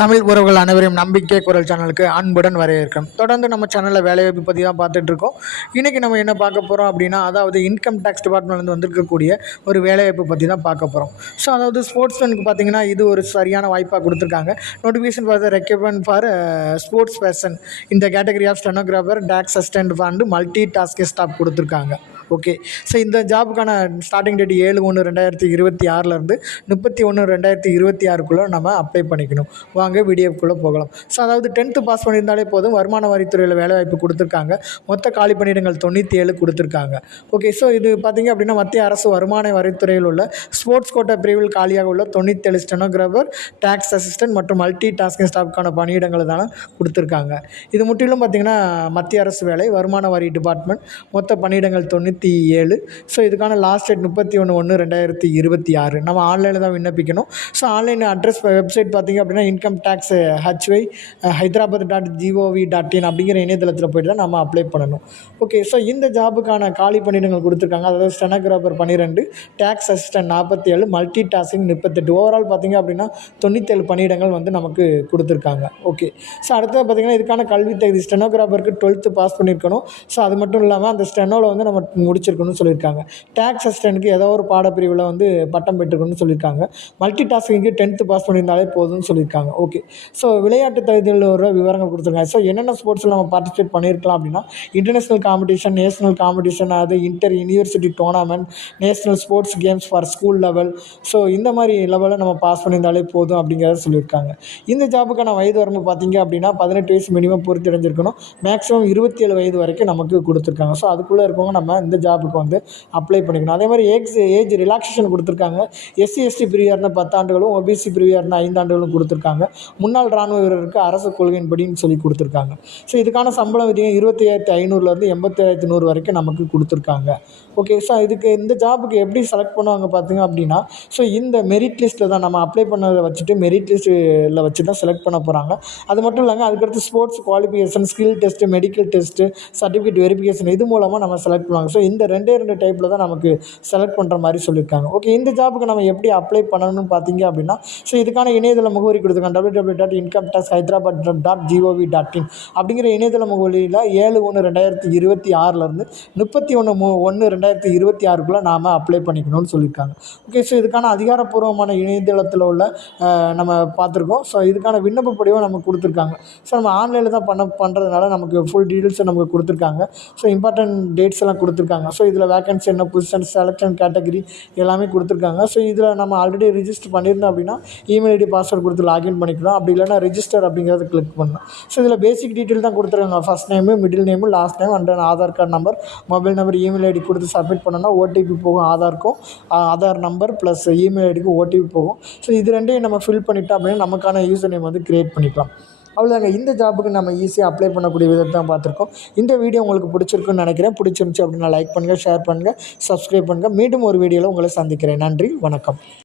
தமிழ் உறவுகள் அனைவரையும் நம்பிக்கை குரல் சேனலுக்கு அன்புடன் வரவேற்கும் தொடர்ந்து நம்ம சேனலில் வேலைவாய்ப்பு பற்றி தான் பார்த்துட்டு இருக்கோம். இன்றைக்கி நம்ம என்ன பார்க்க போகிறோம் அப்படின்னா அதாவது இன்கம் டேக்ஸ் டிபார்ட்மெண்ட்லேருந்து வந்திருக்கக்கூடிய ஒரு வேலைவாய்ப்பு பற்றி தான் பார்க்க போகிறோம் ஸோ அதாவது ஸ்போர்ட்ஸ்மேனுக்கு பார்த்தீங்கன்னா இது ஒரு சரியான வாய்ப்பாக கொடுத்துருக்காங்க. Notification for the recommend for sports person இந்த category of stenographer tax assistant and multi task staff கொடுத்துருக்காங்க. ஓகே ஸோ இந்த ஜாபுக்கான ஸ்டார்டிங் டேட் ஏழு ஒன்று ரெண்டாயிரத்தி இருபத்தி ஆறிலேருந்து முப்பத்தி ஒன்று ரெண்டாயிரத்தி இருபத்தி ஆறுக்குள்ளே நம்ம அப்ளை பண்ணிக்கணும். வாங்க வீடியோக்குள்ளே போகலாம். ஸோ அதாவது டென்த்து பாஸ் பண்ணியிருந்தாலே போதும். வருமான வரித்துறையில் வேலைவாய்ப்பு கொடுத்துருக்காங்க. மொத்த காலி பணியிடங்கள் தொண்ணூற்றி ஏழு கொடுத்துருக்காங்க. ஓகே ஸோ இது பார்த்திங்க அப்படின்னா மத்திய அரசு வருமான வரித்துறையில் உள்ள ஸ்போர்ட்ஸ் கோட்டா பிரிவில் காலியாக உள்ள தொண்ணூற்றேழு ஸ்டெனோகிராஃபர் டேக்ஸ் அசிஸ்டன்ட் மற்றும் மல்டி டாஸ்கிங் ஸ்டாஃப்க்கான பணியிடங்கள் தானே கொடுத்துருக்காங்க. இது முற்றிலும் பார்த்திங்கன்னா மத்திய அரசு வேலை வருமான வரி டிபார்ட்மெண்ட் மொத்த பணியிடங்கள் தொண்ணூற்றி ஏழு. ஸோ இதுக்கான லாஸ்ட் டேட் முப்பத்தி ஒன்று ஒன்று ரெண்டாயிரத்தி இருபத்தி ஆறு. நம்ம ஆன்லைனில் தான் விண்ணப்பிக்கணும். ஸோ ஆன்லைன் அட்ரஸ் வெப்சைட் பார்த்திங்க அப்படின்னா income tax HY Hyderabad dot GOV dot in அப்படிங்கிற இணையதளத்தில் போய்ட்டு தான் நம்ம அப்ளை பண்ணணும். ஓகே ஸோ இந்த ஜாபுக்கான காலி பணியிடங்கள் கொடுத்துருக்காங்க. அதாவது ஸ்டெனோகிராஃபர் பன்னிரெண்டு டேக்ஸ் அசிஸ்டன்ட் நாற்பத்தி ஏழு மல்டி டாஸ்கிங் முப்பத்தெட்டு. ஓவரால் பார்த்திங்க அப்படின்னா தொண்ணூற்றேழு பணியிடங்கள் வந்து நமக்கு கொடுத்துருக்காங்க. ஓகே ஸோ அடுத்தது பார்த்திங்கன்னா இதுக்கான கல்வி தகுதி. ஸ்டெனோகிராஃபருக்கு டுவெல்த்து பாஸ் பண்ணியிருக்கணும் ஸோ அது மட்டும் இல்லாமல் அந்த ஸ்டெனோவில் வந்து நம்ம முடிச்சிருக்கணும்னு சொல்லியிருக்காங்க. டேக்ஸ் அசிஸ்டண்ட்டுக்கு ஏதோ ஒரு பாடப்பிரிவில் வந்து பட்டம் பெற்றுக்கணும்னு சொல்லியிருக்காங்க. மல்டி டாஸ்கிங்க்கு டென்த்து பாஸ் பண்ணியிருந்தாலே போதும்னு சொல்லியிருக்காங்க. ஓகே ஸோ விளையாட்டு தகுதியில் ஒரு விவரங்கள் கொடுத்துருக்காங்க ஸோ என்னென்ன ஸ்போர்ட்ஸில் நம்ம பார்ட்டிசிபேட் பண்ணியிருக்கலாம் அப்படின்னா இன்டர்நேஷ்னல் காம்படிஷன் நேஷனல் காம்படிஷன் அது inter university tournament national sports games for school level so இந்த மாதிரி லெவலில் நம்ம பாஸ் பண்ணியிருந்தாலே போதும் அப்படிங்கிறத சொல்லியிருக்காங்க. இந்த ஜாபுக்கான வயது வரம்பு பார்த்தீங்க அப்படின்னா பதினெட்டு வயசு மினிமம் பூர்த்தி அடைஞ்சிருக்கணும் மேக்ஸிமம் இருபத்தி ஏழு வயது வரைக்கும் நமக்கு கொடுத்துருக்காங்க. ஸோ அதுக்குள்ளே இருக்கவங்க நம்ம இந்த ஜாபுக்கு வந்து அப்ளை பண்ணிக்கணும். அதே மாதிரி ஏஜ் ஏஜ் ரிலாக்ஸேஷன் கொடுத்துருக்காங்க. எஸ்சி எஸ்டி பிரிவாக பத்தாண்டுகளும் ஒபிசி பிரிவாக இருந்த ஐந்தாண்டுகளும் கொடுத்துருக்காங்க. முன்னாள் ராணுவ வீரருக்கு அரசு கொள்கையின்படின்னு சொல்லி கொடுத்துருக்காங்க. ஸோ இதுக்கான சம்பளம் விதியம் இருபத்தி ஏழாயிரத்தி ஐநூறுலேருந்து எண்பத்தேழாயிரத்தி நூறு வரைக்கும் நமக்கு கொடுத்துருக்காங்க. ஓகே ஸோ இதுக்கு இந்த ஜாபுக்கு எப்படி செலக்ட் பண்ணுவாங்க பார்த்தீங்க அப்படின்னா ஸோ இந்த மெரிட் லிஸ்ட்டில் தான் நம்ம அப்ளை பண்ணதை வச்சுட்டு மெரிட் லிஸ்ட்டில் வச்சு தான் செலக்ட் பண்ண போகிறாங்க அது மட்டும் இல்லாமல் அதுக்கடுத்து sports qualification skill test medical test certificate verification இது மூலமாக நம்ம செலக்ட் பண்ணுவாங்க. ஸோ இந்த ரெண்டே ரெண்டு டைப்பில் தான் நமக்கு செலக்ட் பண்ணுற மாதிரி சொல்லியிருக்காங்க ஓகே இந்த ஜாபுக்கு நம்ம எப்படி அப்ளை பண்ணணும்னு பார்த்தீங்க அப்படின்னா ஸோ இதுக்கான இணையதள முகவரி கொடுத்துருக்காங்க. W W dot income tax Hyderabad dot GOV dot in அப்படிங்கிற இணையதள முகவரியில் ஏழு ஒன்று ரெண்டாயிரத்தி இருபத்தி ஆறிலேருந்து முப்பத்தி ஒன்று மூ ஒன்று ரெண்டாயிரத்தி இருபத்தி ஆறுக்குள்ளே நாம் அப்ளை பண்ணிக்கணும்னு சொல்லியிருக்காங்க ஓகே ஸோ இதுக்கான அதிகாரப்பூர்வமான இணையதளத்தில் உள்ள நம்ம பார்த்துருக்கோம். ஸோ இதுக்கான விண்ணப்ப படிவம் நமக்கு கொடுத்துருக்காங்க. ஸோ நம்ம ஆன்லைனில் தான் பண்ண பண்ணுறதுனால நமக்கு ஃபுல் டீட்டெயில்ஸை நமக்கு கொடுத்துருக்காங்க. ஸோ இம்பார்ட்டன்ட் டேட்ஸ் எல்லாம் கொடுத்துருக்காங்க. ஸோ இதில் வேகன்சி என்ன பொசிஷன் செலக்ஷன் கேட்டகரி எல்லாமே கொடுத்துருக்காங்க. ஸோ இதில் நம்ம ஆல்ரெடி ரிஜிஸ்டர் பண்ணியிருந்தோம் அப்படின்னா இமெயில் ஐடி பாஸ்வேர்டு கொடுத்து லாகின் பண்ணிக்கலாம் அப்படி இல்லைனா ரிஜிஸ்டர் அப்படிங்கிறத கிளிக் பண்ணணும். ஸோ இதில் பேசிக் டீட்டெயில் தான் கொடுத்துருக்காங்க. First name middle name last name and Aadhaar card number mobile number email ID கொடுத்து சப்மிட் பண்ணோன்னா ஓடிபி போகும் ஆதாருக்கும் ஆதார் நம்பர் ப்ளஸ் இமெயில் ஐடிக்கு ஓடிபி போகும். ஸோ இது ரெண்டையும் நம்ம ஃபில் பண்ணிட்டோம் அப்படின்னா நமக்கான யூசர் நேம் வந்து க்ரியேட் பண்ணிக்கலாம். அவ்வளோதாங்க இந்த ஜாபுக்கு நம்ம ஈஸியாக அப்ளை பண்ணக்கூடிய விதத்தை தான் பார்த்துருக்கோம். இந்த வீடியோ உங்களுக்கு பிடிச்சிருக்குன்னு நினைக்கிறேன். பிடிச்சிருந்துச்சி அப்படின்னா லைக் பண்ணுங்கள் ஷேர் பண்ணுங்கள் சப்ஸ்கிரைப் பண்ணுங்கள் மீண்டும் ஒரு வீடியோவில் உங்களை சந்திக்கிறேன். நன்றி வணக்கம்.